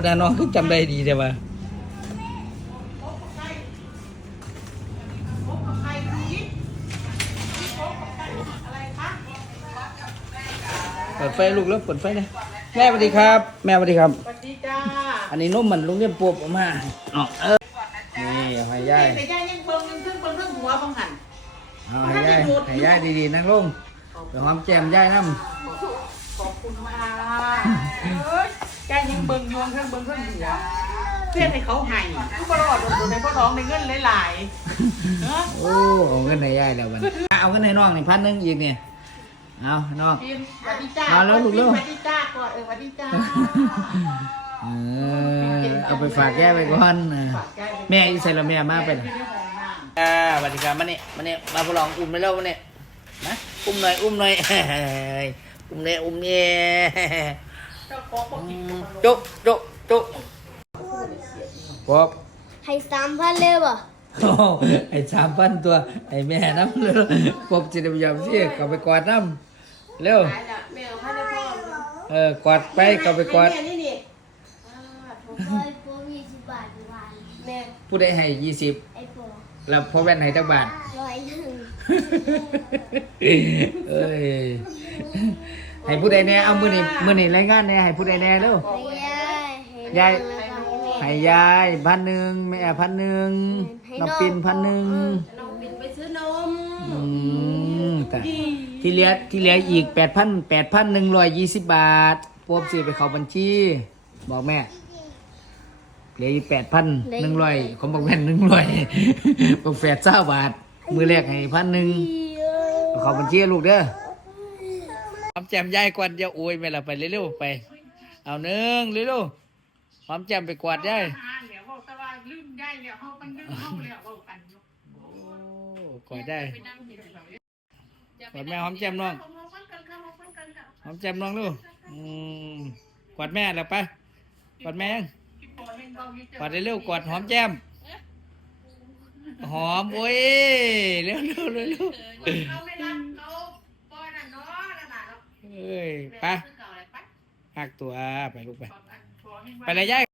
คุณอาน้องคือจำได้ดีแต่ว่าเปิดไฟลูกแล้วเปิดไฟเลยแม่สวัสดีครับ แม่สวัสดีครับสวัสดีจ้าอันนี้นุ่มเหมือนลุงเรียบปวบออกมาอ๋อเออนี่เอาให้ย่ายแต่ย่ายังเบิ่งยังขึ้นเบิ่งเรื่องหัวบังหันเอาให้ย่ายห้ย่ายดีๆนั่งลงเดี๋ยวหอมแก้มย่ายน้ขอบคุณมากเอ้ยย่ายัง เบิ่งยวงขึ้นเบิ่งขึ้นหัวเพื่อนให้เขาให้ทุกคนรอดโดนในพ่อท้องในเงินหลายๆเนาะำโอ้เอาเงินให้ย่ายแล้วมันเอาเงินให้น้องนี่พันหนึงอีกเนี่ยเอาน้องพิมสวัสดีจ้าเอาแล้วลูกเร็วสวัสดีจ้าก่อนเออสวัสดีจ้าเออเอาไปฝากแย่ไปก่อนเออแม่อีใส่ละแม่มาไปเลยที่ในห้องน้ำอ่าสวัสดีครับมาเนี่ยมาเนี่ยมาพลองอุ้มไปแล้วมาเนี่ยนะอุ้มหน่อยอุ้มหน่อยอุ้มเนี่ยอุ้มเนี่ยเจบจบจุ๊บจุ๊บป๊อบให้สามพันเลยบ่โอ้ไอ้สามพันตัว ไอ้แม่น้ำเร็วป๊อบจิตวิญญาณสิกลับไปกอดน้ำเร็วแมวให้ได้พ่อเออกอดไปกลับไปกอดแม่นี่นี่โอ้ยโปรมีสิบบาดีกว่าแม่ผู้ใดให้ยี่สิบไอ้โปรแล้วพ่อแว่นให้จักบาทร้อยหนึ่งเอ้ย ให้ผู้ใดแน่เอามือนี่มือนี่รายงานแน่ให้ผู้ใดแน่เร็วให้ยายยายให้ให้ยายพันหนึ่งแม่พันหนึ่งน้องปินพันหนึ่งน้องบินไปซื้อนมอืมแต่ที่เหลือที่เหลืออีกแปดพันแปดพันหนึ่งร้อยยี่สิบบาทพวกสิไปเข้าบัญชี บอกแม่เหลืออีกแปดพันหนึ่งร้อยของบอกแม่นหนึ่งร้อยบอกแปดเจ้าบาท มือแรกให้พันหนึ่งเอาเข้าบัญชีลูกเด้อห อมแจมยายกวนเดี๋ยวโอ้ยแม่ละไปเร็วๆไป เอาหนึ่งเร็วๆหอมแจมไปกวาดยายเดี๋ยวบอกแต่ว่าลืมได้แล้วเขามันลืมเขาแล้วบอกกันอยู่โอ้กอดได้ไปนั่งกินเขาเนี่ยกอดแม่หอมแจมน้องหอมแจมน้องลูกกอดแม่แล้วไปกอดแม่ยังกอยเห็นเบาอยู่กจ้ะอดเร็วๆกอดหอมแจมหอมโอ้ยเร็วเร็วเร็ว ไปเก่าอะไรไปหักตัวไปลูกไปขอให้ไปเลยยาย